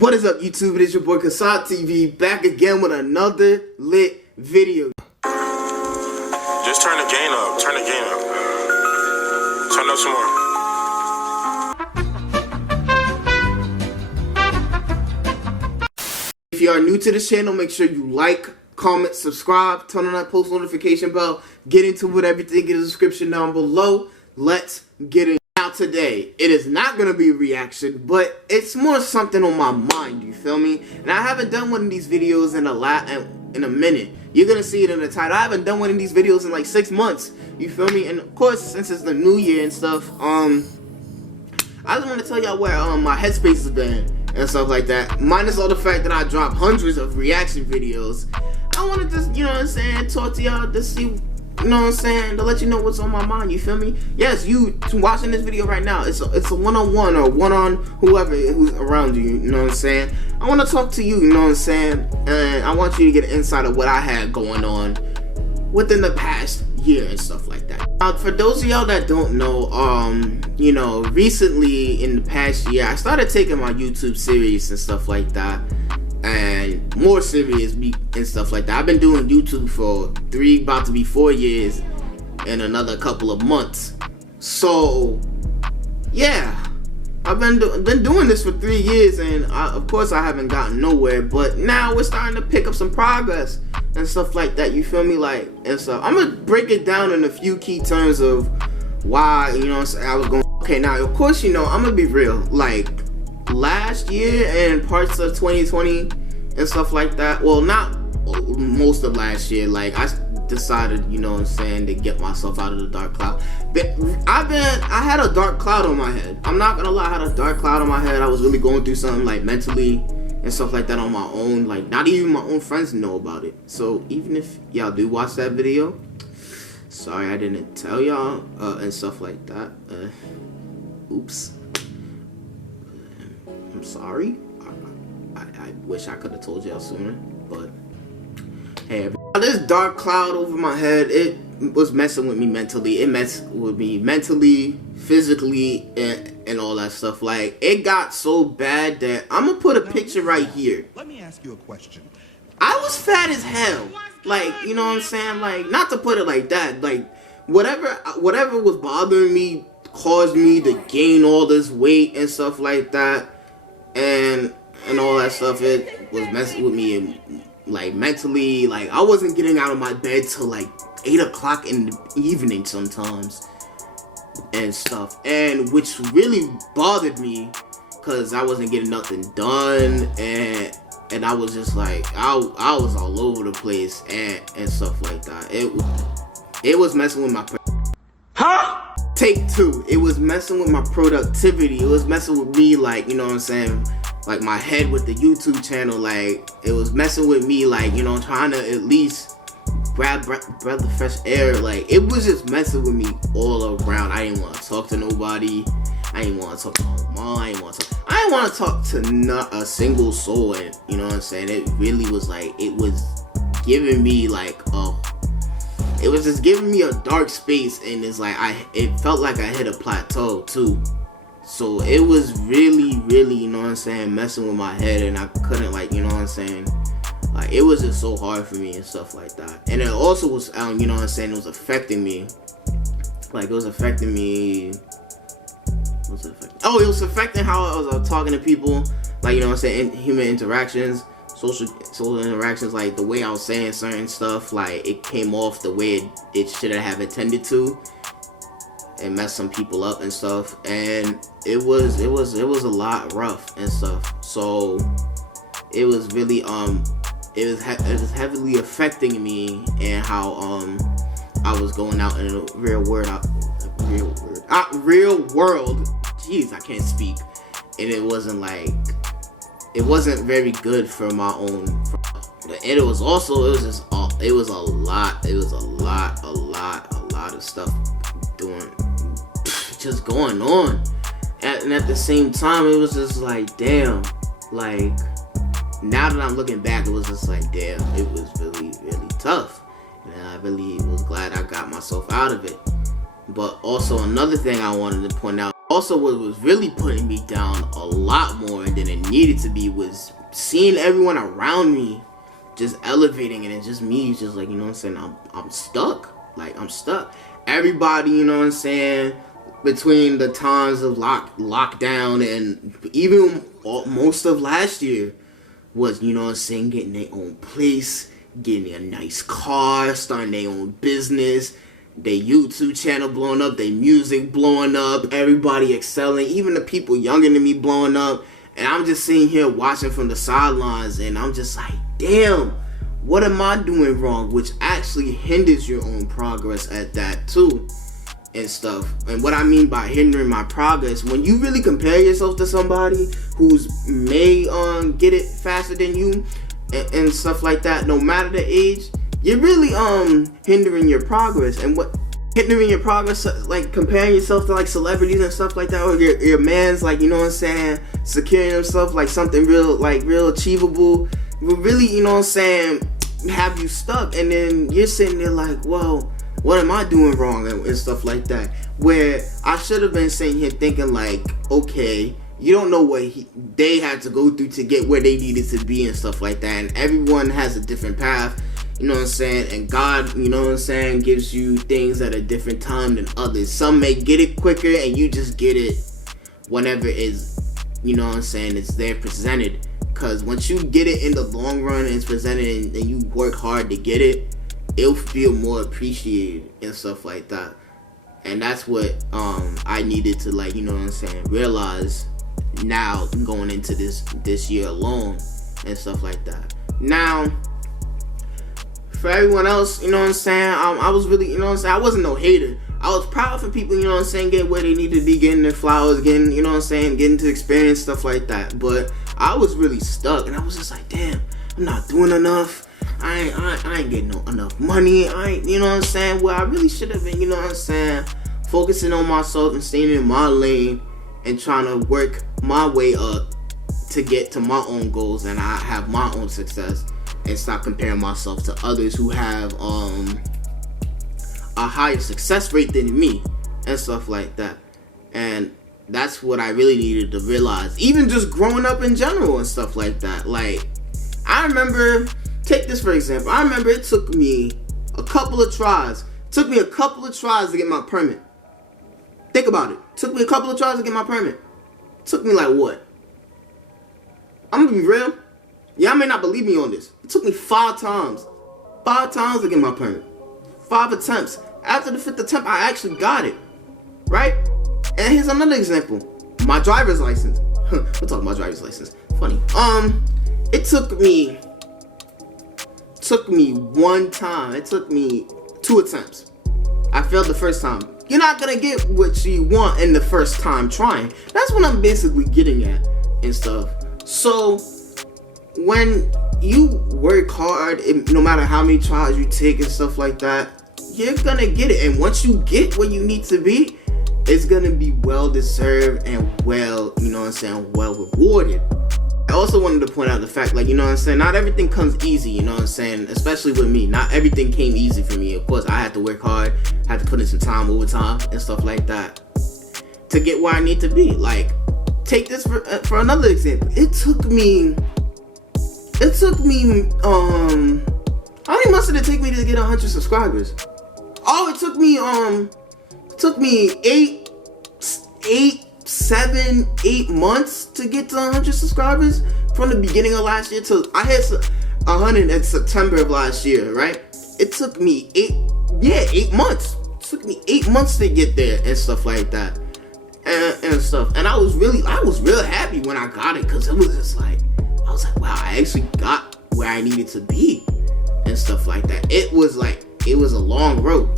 What is up, YouTube? It is your boy Kasad TV back again with another lit video. Just turn the gain up. Turn the gain up. Turn up some more. If you are new to this channel, make sure you like, comment, subscribe, turn on that post notification bell, get into it, everything in the description down below. Let's get it. Now today, it is not going to be a reaction, but it's more something on my mind, you feel me? And I haven't done one of these videos in a minute. You're going to see it in the title. I haven't done one of these videos in like 6 months, you feel me? And of course, since it's the new year and stuff, I just want to tell y'all where my headspace has been and stuff like that. Minus all the fact that I dropped hundreds of reaction videos. I want to just, you know what I'm saying, talk to y'all to see, you know what I'm saying, to let you know what's on my mind, you feel me? Yes, you watching this video right now, it's a one-on-one or one-on whoever who's around you, you know what I'm saying? I want to talk to you, you know what I'm saying? And I want you to get an insight of what I had going on within the past year and stuff like that. For those of y'all that don't know, you know, recently in the past year, I started taking my YouTube serious and stuff like that. And more serious and stuff like that. I've been doing YouTube for about to be 4 years in another couple of months. So yeah, I've been doing this for 3 years, and of course I haven't gotten nowhere, but now we're starting to pick up some progress and stuff like that, you feel me? Like, and so I'm gonna break it down in a few key terms of why, you know what I'm saying, I was going, okay, now of course, you know, I'm gonna be real, like last year and parts of 2020 and stuff like that, well, not most of last year, like I decided, you know what I'm saying, to get myself out of the dark cloud. But I had a dark cloud on my head. I'm not gonna lie, I had a dark cloud on my head. I was really going through something like mentally and stuff like that on my own. Like not even my own friends know about it. So even if y'all do watch that video, sorry I didn't tell y'all and stuff like that. Oops. I'm sorry. I wish I could have told y'all sooner, but hey, this dark cloud over my head, it was messing with me mentally. It messed with me mentally, physically, and all that stuff. Like, it got so bad that I'm gonna put a picture right here. Let me ask you a question. I was fat as hell. Like, you know what I'm saying? Like, not to put it like that. Like, whatever was bothering me caused me to gain all this weight and stuff like that. And all that stuff, it was messing with me, like mentally. Like I wasn't getting out of my bed till like 8 o'clock in the evening sometimes and stuff, and which really bothered me because I wasn't getting nothing done, and I was just like I was all over the place and stuff like that. It was messing with my Take 2. It was messing with my productivity. It was messing with me, like, you know what I'm saying, like my head with the YouTube channel. Like it was messing with me, like, you know, trying to at least grab breath of fresh air. Like it was just messing with me all around. I didn't want to talk to nobody. I didn't want to talk to my mom. I didn't want to talk to not a single soul. And you know what I'm saying, it really was like, it was giving me like it was just giving me a dark space, and it's like it felt like I hit a plateau too. So it was really, you know what I'm saying, messing with my head, and I couldn't, like, you know what I'm saying, like it was just so hard for me and stuff like that. And it also was, you know what I'm saying, it was affecting me. Like it was affecting me. What was it affecting? Oh, it was affecting how I was talking to people, like, you know what I'm saying, human interactions. Social interactions, like the way I was saying certain stuff, like it came off the way it should have intended to, and messed some people up and stuff. And it was a lot rough and stuff. So it was really it was heavily affecting me and how I was going out in the real world. Jeez, I can't speak. And it wasn't very good for my own. And it was a lot of stuff just going on. And at the same time, it was just like, damn, like now that I'm looking back, it was just like, damn, it was really tough. And I really was glad I got myself out of it. But also another thing I wanted to point out Also, what was really putting me down a lot more than it needed to be was seeing everyone around me just elevating, and it's just me, just like, you know what I'm saying, I'm stuck. Like, I'm stuck. Everybody, you know what I'm saying, between the times of lockdown and even most of last year was, you know what I'm saying, getting their own place, getting a nice car, starting their own business, their YouTube channel blowing up, their music blowing up, everybody excelling, even the people younger than me blowing up. And I'm just sitting here watching from the sidelines, and I'm just like, damn, what am I doing wrong? Which actually hinders your own progress at that too, and stuff. And what I mean by hindering my progress, when you really compare yourself to somebody who's may get it faster than you and stuff like that, no matter the age, you're really hindering your progress. And what hindering your progress, like comparing yourself to like celebrities and stuff like that, or your man's, like, you know what I'm saying, securing himself like something real achievable, will really, you know what I'm saying, have you stuck. And then you're sitting there like, well, what am I doing wrong, and stuff like that, where I should have been sitting here thinking like, okay, you don't know what they had to go through to get where they needed to be and stuff like that, and everyone has a different path, you know what I'm saying, and God, you know what I'm saying, gives you things at a different time than others. Some may get it quicker, and you just get it whenever is, you know what I'm saying, it's there presented. Because once you get it in the long run and it's presented and you work hard to get it, it'll feel more appreciated and stuff like that. And that's what I needed to, like, you know what I'm saying, realize now going into this year alone and stuff like that. Now, for everyone else, you know what I'm saying, I was really, you know what I'm saying, I wasn't no hater. I was proud for people, you know what I'm saying, get where they need to be, getting their flowers, getting, you know what I'm saying, getting to experience stuff like that. But I was really stuck, and I was just like, damn, I'm not doing enough. I ain't getting enough money. You know what I'm saying? Well, I really should have been, you know what I'm saying, focusing on myself and staying in my lane and trying to work my way up to get to my own goals, and I have my own success, and stop comparing myself to others who have a higher success rate than me and stuff like that. And that's what I really needed to realize, even just growing up in general and stuff like that. Like, I remember, take this for example, I remember it took me a couple of tries to get my permit. Think about it. Took me a couple of tries to get my permit. Took me like what? I'm gonna be real. Y'all may not believe me on this. It took me 5 times. 5 times to get my permit. 5 attempts. After the 5th attempt, I actually got it. Right? And here's another example. My driver's license. We're talking about driver's license. Funny. It took me 1 time. It took me 2 attempts. I failed the first time. You're not gonna get what you want in the first time trying. That's what I'm basically getting at and stuff. So when you work hard, no matter how many tries you take and stuff like that, you're gonna get it. And once you get where you need to be, it's gonna be well deserved and well, you know what I'm saying, well rewarded. I also wanted to point out the fact, like, you know what I'm saying, not everything comes easy, you know what I'm saying, especially with me. Not everything came easy for me. Of course, I had to work hard, had to put in some time, overtime, and stuff like that to get where I need to be. Like, take this for another example. It took me, how many months did it take me to get 100 subscribers? Oh, it took me 8 months to get to 100 subscribers from the beginning of last year till I hit 100 in September of last year, right? It took me 8 months. It took me 8 months to get there and stuff like that, and stuff. And I was real happy when I got it, because it was just like, I was like, wow, I actually got where I needed to be and stuff like that. It was a long road,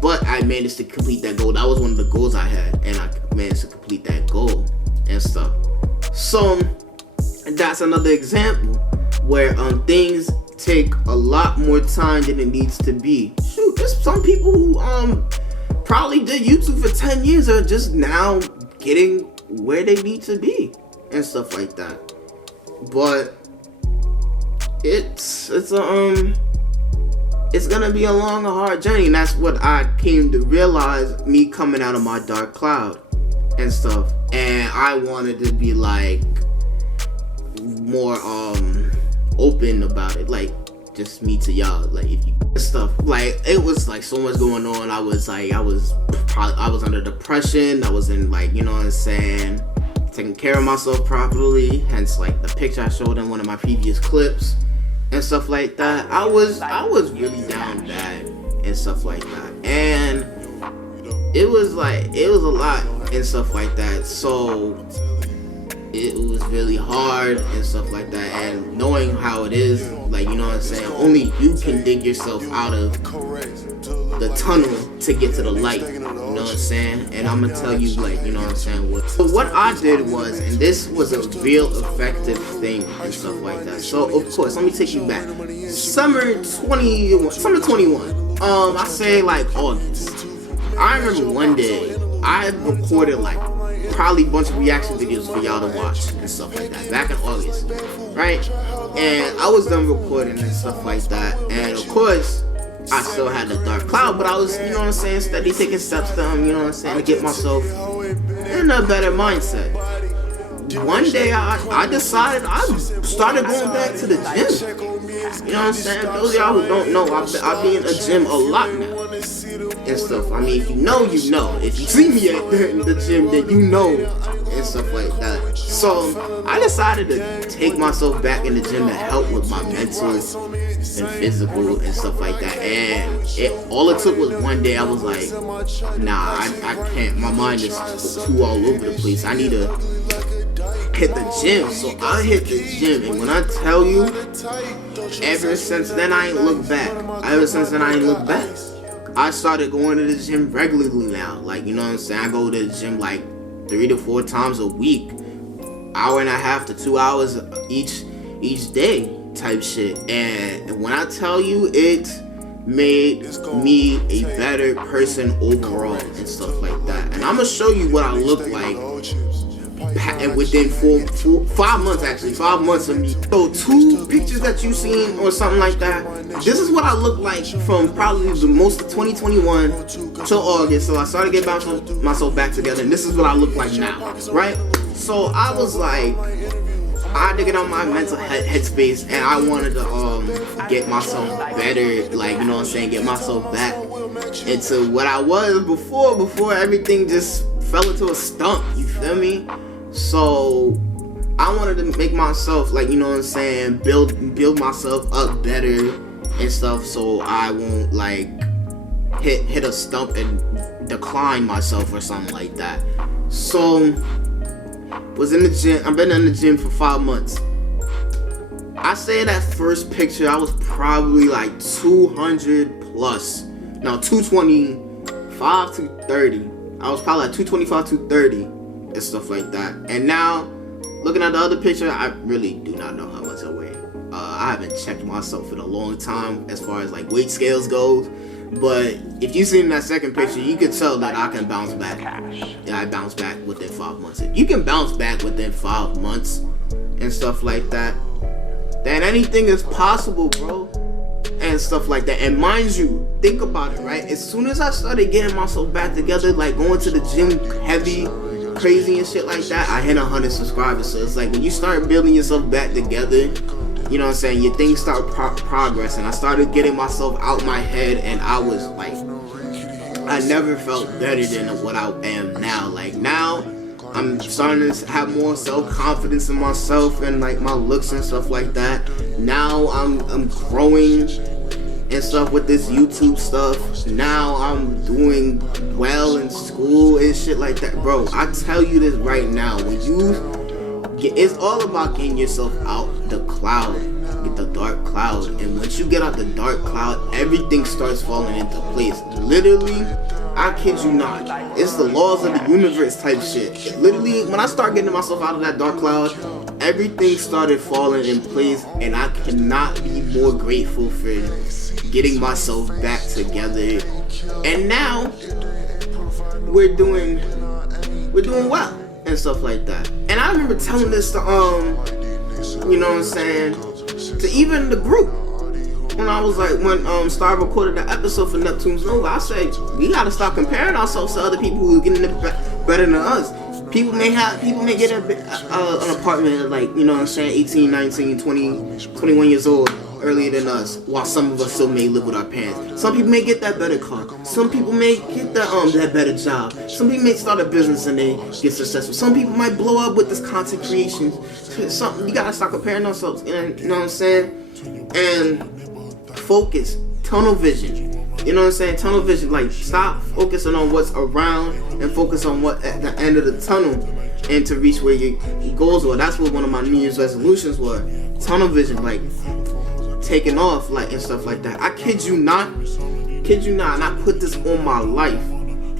but I managed to complete that goal. That was one of the goals I had, and I managed to complete that goal and stuff. So that's another example where things take a lot more time than it needs to be. Shoot, there's some people who probably did YouTube for 10 years are just now getting where they need to be and stuff like that. But it's gonna be a long and hard journey, and that's what I came to realize, me coming out of my dark cloud. and stuff, and I wanted to be like more open about it, like just me to y'all, like if you stuff, like it was like so much going on. I was under depression. I was in, like, you know what I'm saying, taking care of myself properly, hence like the picture I showed in one of my previous clips and stuff like that. I was really down bad and stuff like that, and it was a lot and stuff like that. So it was really hard and stuff like that, and knowing how it is, like, you know what I'm saying, only you can dig yourself out of the tunnel to get to the light, you know what I'm saying. And I'm gonna tell you, like, you know what I'm saying, so what I did was, and this was a real effective thing and stuff like that. So of course, let me take you back, summer 21, I say like August. I remember one day I recorded like probably a bunch of reaction videos for y'all to watch and stuff like that back in August, right? And I was done recording and stuff like that, and of course I still had the dark cloud, but I was, you know what I'm saying, steady taking steps down, you know what I'm saying, to get myself in a better mindset. One day I decided I started going back to the gym. You know what I'm saying? Those of y'all who don't know, I be in a gym a lot now and stuff. I mean, if you know, you know. If you see me at the gym, then you know and stuff like that. So I decided to take myself back in the gym to help with my mental and physical and stuff like that. And all it took was one day. I was like, nah, I can't. My mind is too all over the place. I need to hit the gym. So I hit the gym, and when I tell you, ever since then I ain't looked back. I started going to the gym regularly now. Like, you know what I'm saying, I go to the gym like 3 to 4 times a week, hour and a half to 2 hours each day type shit. And when I tell you, it made me a better person overall and stuff like that. And I'm gonna show you what I look like, and within 5 months, actually 5 months of me. So 2 pictures that you seen or something like that, this is what I look like from probably the most of 2021 till August. So I started getting myself back together, and this is what I look like now, right? So I was like, I had to get on my mental headspace, and I wanted to get myself better, like, you know what I'm saying, get myself back into what I was before everything just fell into a stump, you feel me? So I wanted to make myself, like, you know what I'm saying, build myself up better and stuff, so I won't like hit a stump and decline myself or something like that. So was in the gym. I've been in the gym for 5 months. I say that first picture I was probably like 200 plus. No, 225 to 30. I was probably like 225 to 30 and stuff like that. And now, looking at the other picture, I really do not know how much I weigh. I haven't checked myself in a long time as far as like weight scales goes. But if you seen that second picture, you can tell that I can bounce back. Yeah, I bounce back within 5 months. If you can bounce back within 5 months and stuff like that, then anything is possible, bro. And stuff like that. And mind you, think about it, right? As soon as I started getting myself back together, like going to the gym heavy, crazy and shit like that, I hit 100 subscribers. So it's like when you start building yourself back together, you know what I'm saying, your things start progressing. I started getting myself out my head, and I was like, I never felt better than what I am now. Like now, I'm starting to have more self-confidence in myself and like my looks and stuff like that. Now I'm growing and stuff with this YouTube stuff. Now I'm doing well in school and shit like that. Bro, I tell you this right now, when you it's all about getting yourself out the cloud, get the dark cloud, and once you get out the dark cloud, everything starts falling into place. Literally, I kid you not, it's the laws of the universe type shit. Literally, when I start getting myself out of that dark cloud, everything started falling in place, and I cannot be more grateful for getting myself back together. And now we're doing well and stuff like that. And I remember telling this to you know what I'm saying, to even the group, when I was like, when Star recorded the episode for Neptune's Nova, I said we gotta stop comparing ourselves to other people who are getting it better than us. People may get an apartment at like, you know what I'm saying, 18, 19, 20, 21 years old earlier than us, while some of us still may live with our parents. Some people may get that better car. Some people may get that better job. Some people may start a business and they get successful. Some people might blow up with this content creation. Something you gotta start comparing ourselves. You know what I'm saying? And focus, tunnel vision. You know what I'm saying? Tunnel vision. Like, stop focusing on what's around and focus on what at the end of the tunnel, and to reach where your goals were. That's what one of my New Year's resolutions were. Tunnel vision, like taking off, like, and stuff like that. I kid you not, and I put this on my life.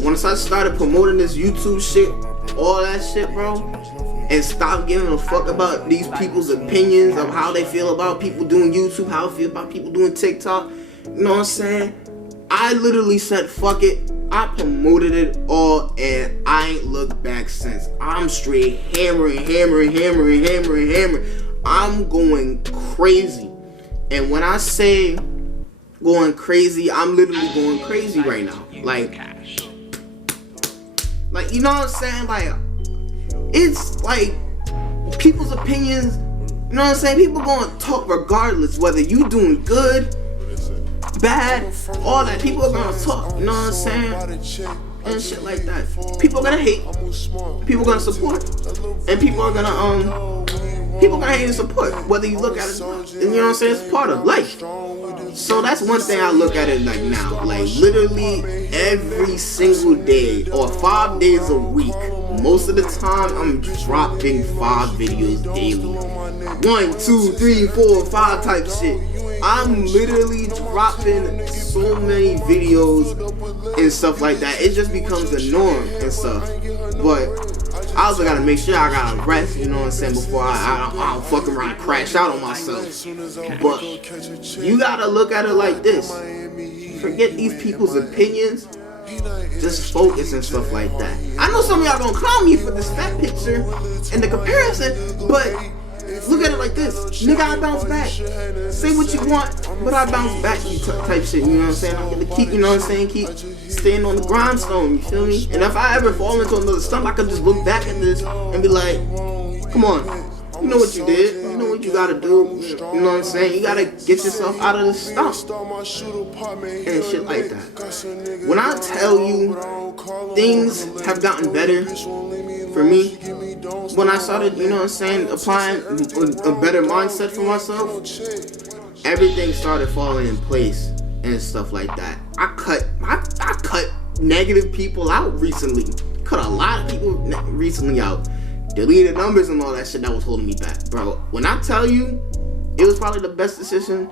Once I started promoting this YouTube shit, all that shit, bro, and stop giving a fuck about these people's opinions of how they feel about people doing YouTube, how I feel about people doing TikTok, you know what I'm saying? I literally said fuck it. I promoted it all, and I ain't looked back since. I'm straight hammering. I'm going crazy. And when I say going crazy, I'm literally going crazy right now. Like, you know what I'm saying? Like, it's like people's opinions, you know what I'm saying? People gonna talk regardless, whether you doing good, bad, all that. People are gonna talk, you know what I'm saying? And shit like that. People are gonna hate, people are gonna support, and people are gonna hate and support, whether you look at it or not. And you know what I'm saying? It's part of life. So that's one thing I look at it like now. Like, literally every single day or 5 days a week, most of the time I'm dropping 5 videos daily. 1, 2, 3, 4, 5 type shit. I'm literally dropping so many videos and stuff like that. It just becomes the norm and stuff. But I also gotta make sure I gotta rest, you know what I'm saying, before I don't fuck around and crash out on myself. But you gotta look at it like this. Forget these people's opinions. Just focus and stuff like that. I know some of y'all gonna clown me for this fat picture and the comparison, but look at it like this. Nigga, I bounce back. Say what you want, but I bounce back, you type shit, you know what I'm saying? I'm gonna keep, you know what I'm saying, keep staying on the grindstone, you feel me? And if I ever fall into another stump, I can just look back at this and be like, come on, you know what you did, you know what you gotta do, you know what I'm saying? You gotta get yourself out of the stump and shit like that. When I tell you things have gotten better for me, when I started, you know what I'm saying, applying a better mindset for myself, everything started falling in place and stuff like that. I cut negative people out recently. Cut a lot of people recently out. Deleted numbers and all that shit that was holding me back, bro. When I tell you, it was probably the best decision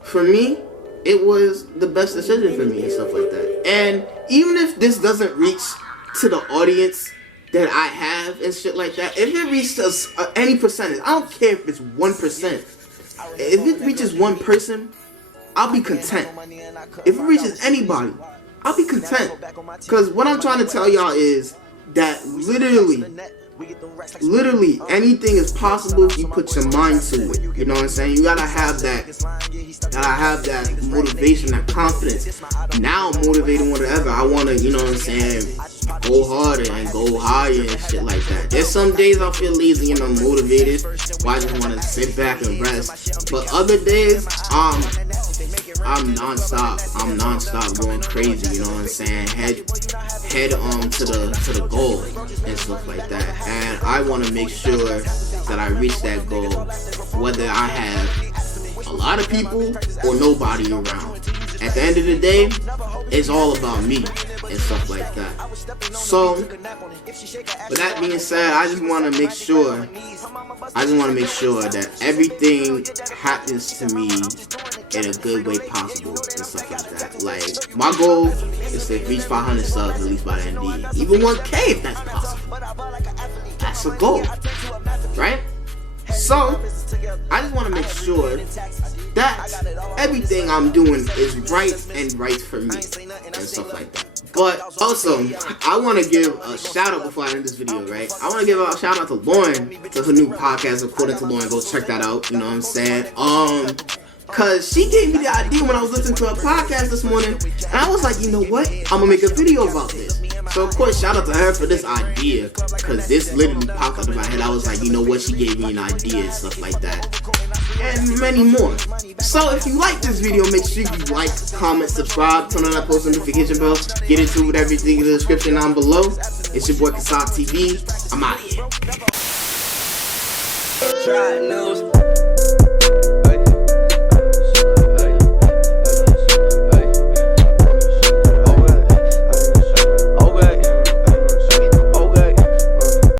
for me. It was the best decision for me and stuff like that. And even if this doesn't reach to the audience that I have and shit like that, if it reaches any percentage, I don't care if it's 1%. If it reaches one person, I'll be content. If it reaches anybody, I'll be content. Because what I'm trying to tell y'all is that literally anything is possible if you put your mind to it. You know what I'm saying? You gotta have that motivation, that confidence. Now I'm motivated whatever. I wanna, you know what I'm saying, go harder and go higher and shit like that. There's some days I feel lazy and I'm motivated, I just wanna sit back and rest. But other days, I'm non-stop going crazy, you know what I'm saying? Head to the goal and stuff like that. And I want to make sure that I reach that goal, whether I have a lot of people or nobody around. At the end of the day, it's all about me and stuff like that. So, with that being said, I just want to make sure that everything happens to me in a good way possible and stuff like that. Like, my goal is to reach 500 subs at least by the end of the year. Even 1K if that's possible. That's a goal, right? So, I just want to make sure that everything I'm doing is right and right for me and stuff like that. But also, I want to give a shout out before I end this video, right? I want to give a shout out to Lauren, to her new podcast, According to Lauren. Go check that out, you know what I'm saying? Cause she gave me the idea when I was listening to her podcast this morning, and I was like, you know what? I'm gonna make a video about this. So of course, shout out to her for this idea, cause this literally popped up in my head. I was like, you know what? She gave me an idea and stuff like that, and many more. So if you like this video, make sure you like, comment, subscribe, turn on that post notification bell. Get into with everything in the description down below. It's your boy Kasad TV. I'm out of here.